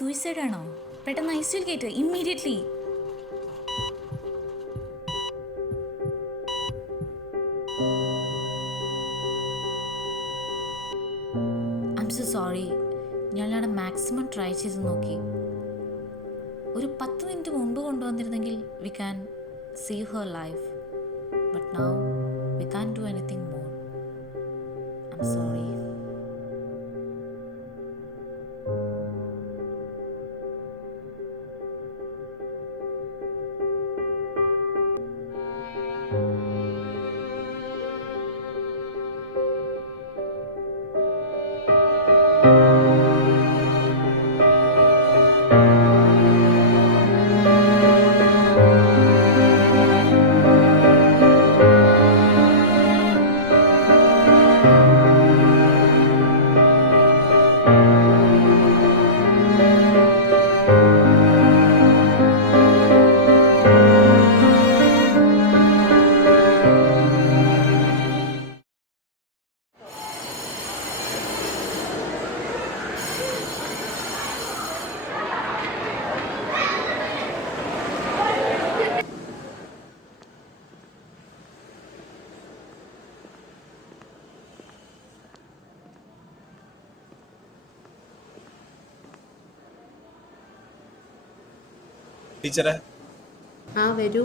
Suicide ആണോ? പെട്ടെന്ന് ഐസിയുൽ കയറ്റുക immediately. I'm so sorry. ഞങ്ങളവിടെ മാക്സിമം ട്രൈ ചെയ്ത് നോക്കി. ഒരു 10 മിനിറ്റ് മുമ്പ് കൊണ്ടുവന്നിരുന്നെങ്കിൽ we can save her life. But now we can do anything more. I'm sorry. ടീച്ചറെ, വരൂ.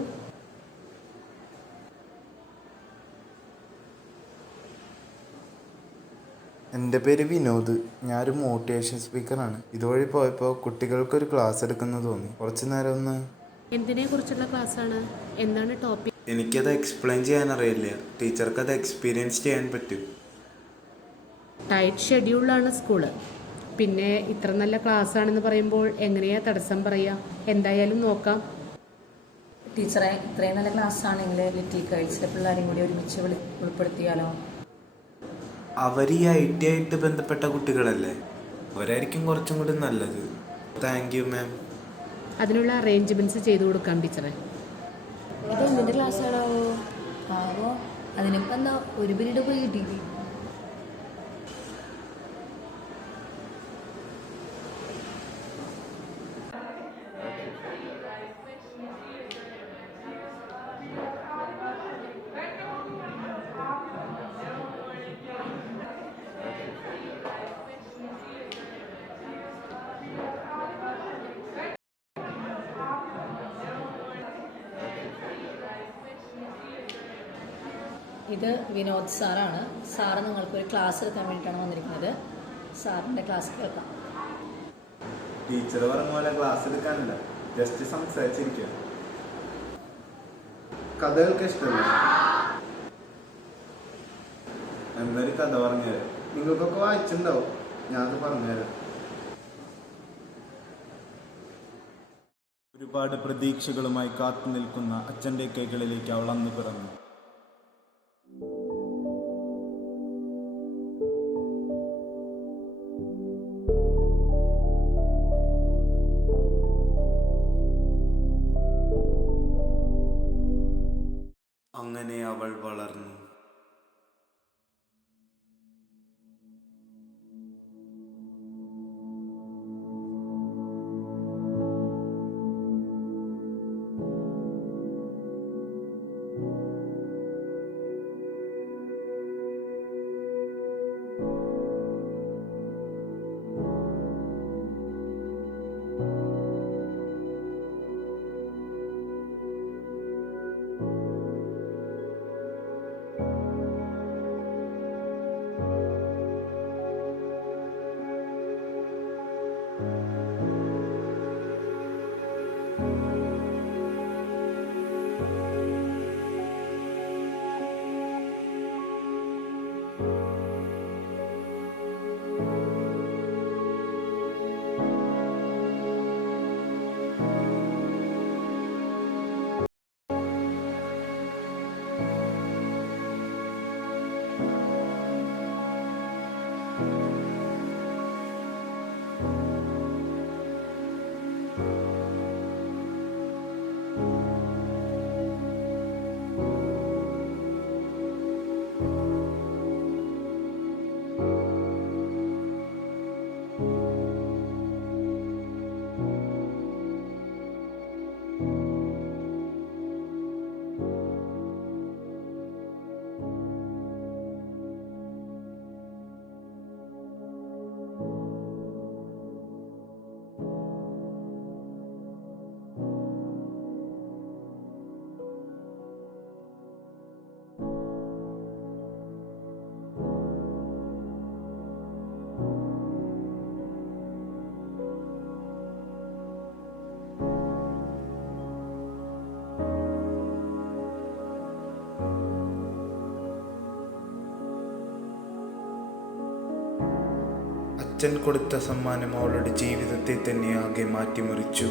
എൻ്റെ പേര് വിനോദ്. ഞാനൊരു മോട്ടിവേഷൻ സ്പീക്കറാണ്. ഇതുവഴി പോയപ്പോൾ കുട്ടികൾക്കൊരു ക്ലാസ് എടുക്കുന്നത് തോന്നി. കുറച്ച് നേരം ഒന്ന്. എന്തിനെ കുറിച്ചുള്ള ക്ലാസ്സാണ്? എന്താണ് ടോപ്പിക്? എനിക്കത് എക്സ്പ്ലെയിൻ ചെയ്യാൻ അറിയില്ല. ടീച്ചർക്ക് അത് എക്സ്പീരിയൻസ് ചെയ്യാൻ പറ്റും. ടൈറ്റ് ഷെഡ്യൂളാണ് സ്കൂള്. പിന്നെ ഇത്ര നല്ല ക്ലാസ് ആണെന്ന് പറയുമ്പോൾ എങ്ങനെയാ തടസ്സം പറയുക? എന്തായാലും നോക്കാം. ടീച്ചറെ, ഇത്രയും നല്ല ക്ലാസ് ആണെങ്കിൽ ലിറ്റിൽ കൈറ്റ്സിലെ പിള്ളേരെയും കൂടി ഒരുമിച്ച് ഉൾപ്പെടുത്തിയാലോ? അവർ ഈ IT ആയിട്ട് ബന്ധപ്പെട്ട കുട്ടികളല്ലേ, അവരായിരിക്കും കുറച്ചും കൂടി നല്ലത്. Thank you ma'am. അതിനുള്ള അറേഞ്ച്മെന്റ്സ് ചെയ്തു കൊടുക്കാം ടീച്ചറെ. ഇത് എന്തിൻ്റെ ക്ലാസ് ആണോ? ആവോ, അതിനിപ്പോൾ എന്താ ഒരു പീരീഡ് പോയി കിട്ടി. ഇത് വിനോദ് സാറാണ്. സാറ് നിങ്ങൾക്കൊരു ക്ലാസ് എടുക്കാൻ വേണ്ടിയിട്ടാണ് വന്നിരിക്കുന്നത്. സാറിൻ്റെ ക്ലാസ് കേൾക്കാം. ടീച്ചർ പറഞ്ഞ പോലെ ക്ലാസ് എടുക്കാനല്ല, ജസ്റ്റ് സംസാരിച്ചിരിക്കുക. കഥകൾക്ക് ഇഷ്ടമല്ല. എന്നൊരു കഥ പറഞ്ഞുതരാം. നിങ്ങൾക്കൊക്കെ വായിച്ചിട്ടുണ്ടാവും, ഞാനത് പറഞ്ഞുതരാം. ഒരുപാട് പ്രതീക്ഷകളുമായി കാത്തു നിൽക്കുന്ന അച്ഛൻ്റെ കൈകളിലേക്ക് അവൾ അന്ന് പിറന്നു. അങ്ങനെ അവൾ വളർന്നു. അച്ഛൻ കൊടുത്ത സമ്മാനം അവളുടെ ജീവിതത്തെ തന്നെ ആകെ മാറ്റിമറിച്ചു.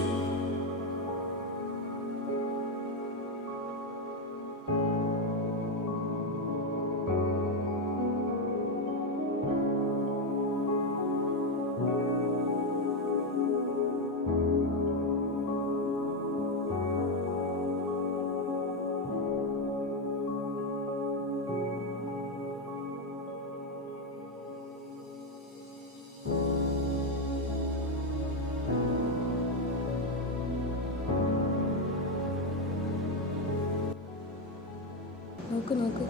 നോക്ക് നോക്ക്.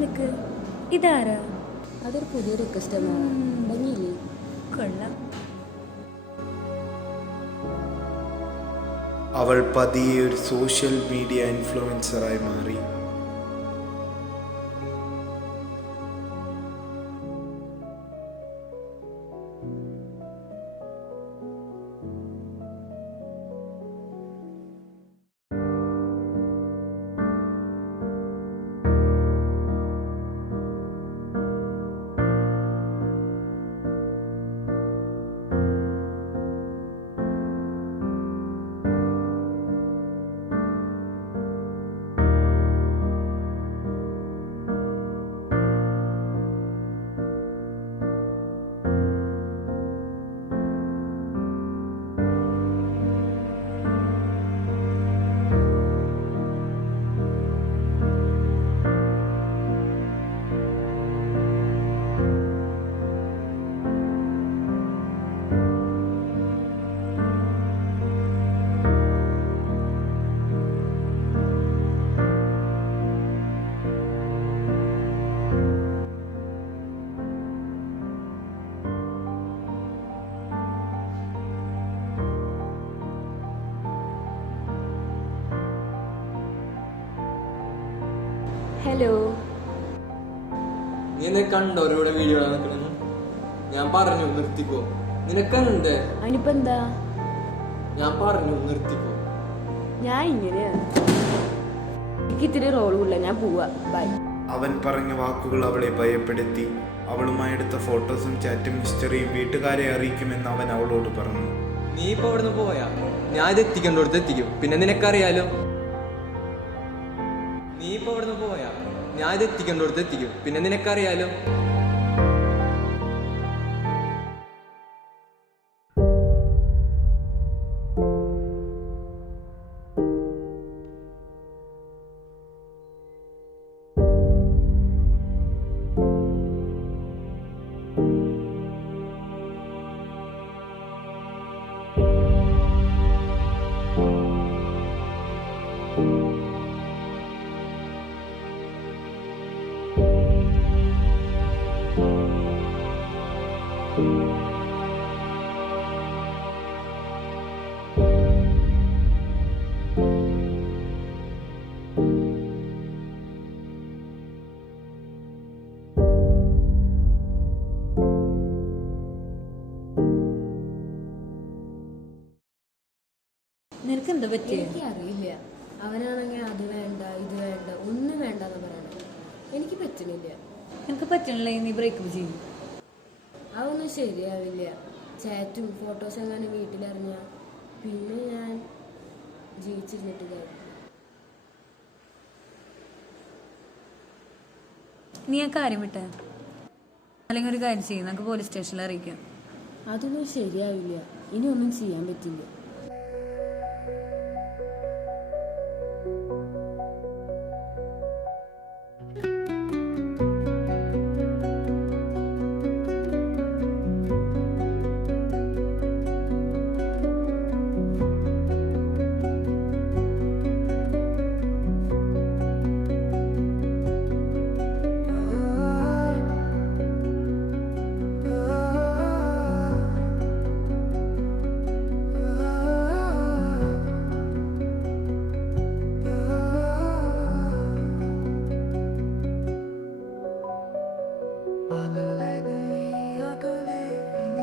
നിക്ക് ഇതാരാ? അതൊരു പുതിയ റിക്വസ്റ്റമാണ്. ഭംഗിയില്ലേ? കൊള്ളാം. അവൾ പതിയെ ഒരു സോഷ്യൽ മീഡിയ ഇൻഫ്ലുവൻസറായി മാറി. ഹലോ. നീ എന്നെ കണ്ടോ ഒരുപാട് വീഡിയോ നിൽക്കണെന്ന്? ഞാൻ പറഞ്ഞു നിർത്തിക്കോ. നിനക്കെന്ത്? അതിനിപ്പോ എന്താ? ഞാൻ പറഞ്ഞു നിർത്തിക്കോ. ഞാൻ ഇങ്ങനെയാണ്. എനിക്ക് ഇത്തിരി റോളുമില്ല. ഞാൻ പോവാ. ബൈ. അവൻ പറഞ്ഞ വാക്കുകൾ അവളെ ഭയപ്പെടുത്തി. അവളുമായി എടുത്ത ഫോട്ടോസും ചാറ്റും ഹിസ്റ്ററിയും വീട്ടുകാരെ അറിയിക്കുമെന്ന് അവൻ അവളോട് പറഞ്ഞു. നീ ഇപ്പൊ ഇവിടുന്ന് പോയാ ഞാൻ ഇത് എത്തിക്കേണ്ടടുത്ത് എത്തിക്കും. പിന്നെ നിനക്കറിയാലോ. നീ ഇപ്പൊ ഇവിടുന്ന് പോയാ ഞാൻ ഇത് എത്തിക്കേണ്ടടുത്ത് എത്തിക്കും. പിന്നെ നിനക്കറിയാലോ. നിനക്ക് എന്താ പറ്റിയ? എനിക്കറിയില്ല. അവനാണെങ്കിൽ അത് വേണ്ട ഇത് വേണ്ട ഒന്നും വേണ്ടെന്ന് പറയണം. എനിക്ക് പറ്റുന്നില്ല. നിനക്ക് പറ്റണില്ലേ? നീ ബ്രേക്കപ്പ് ചെയ്യും. അതൊന്നും ശരിയാവില്ല. ചാറ്റും ഫോട്ടോസും എങ്ങനെ വീട്ടിലറിഞ്ഞ പിന്നെ ഞാൻ ജീവിച്ചിരുന്നിട്ട് കാര്യം. നീ ആ കാര്യം വിട്ടേ. അല്ലെങ്കിൽ ഒരു കാര്യം ചെയ്യും, നമുക്ക് പോലീസ് സ്റ്റേഷനിൽ അറിയിക്കാം. അതൊന്നും ശരിയാവില്ല. ഇനി ഒന്നും ചെയ്യാൻ പറ്റില്ല.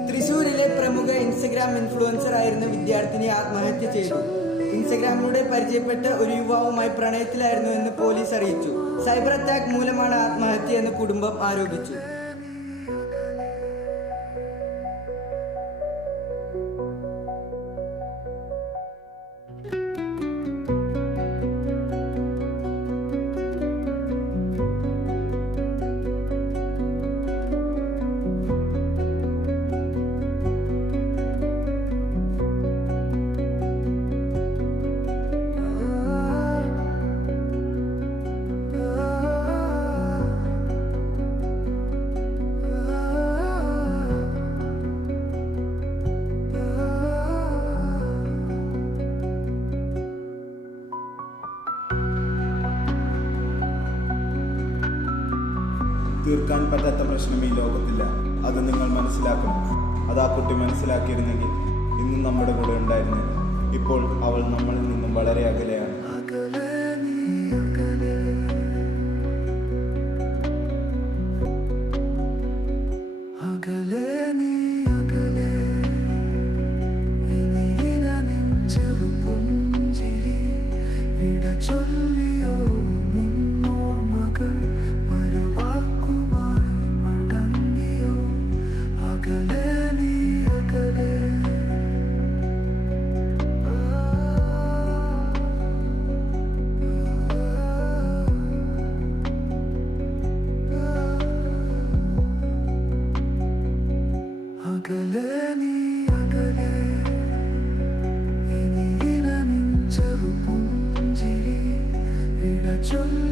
തൃശൂരിലെ പ്രമുഖ ഇൻസ്റ്റഗ്രാം ഇൻഫ്ലുവൻസർ ആയിരുന്ന വിദ്യാർത്ഥിനി ആത്മഹത്യ ചെയ്തു. ഇൻസ്റ്റഗ്രാമിലൂടെ പരിചയപ്പെട്ട ഒരു യുവാവുമായി പ്രണയത്തിലായിരുന്നു എന്ന് പോലീസ് അറിയിച്ചു. സൈബർ അറ്റാക്ക് മൂലമാണ് ആത്മഹത്യ എന്ന് കുടുംബം ആരോപിച്ചു. തീർക്കാൻ പറ്റാത്ത പ്രശ്നം ഈ ലോകത്തില്ല. അത് നിങ്ങൾ മനസ്സിലാക്കണം. അത് ആ കുട്ടി മനസ്സിലാക്കിയിരുന്നെങ്കിൽ ഇന്നും നമ്മുടെ കൂടെ ഉണ്ടായിരുന്നില്ല. ഇപ്പോൾ അവൾ നമ്മളിൽ നിന്നും വളരെ അകലെയാണ്. Chun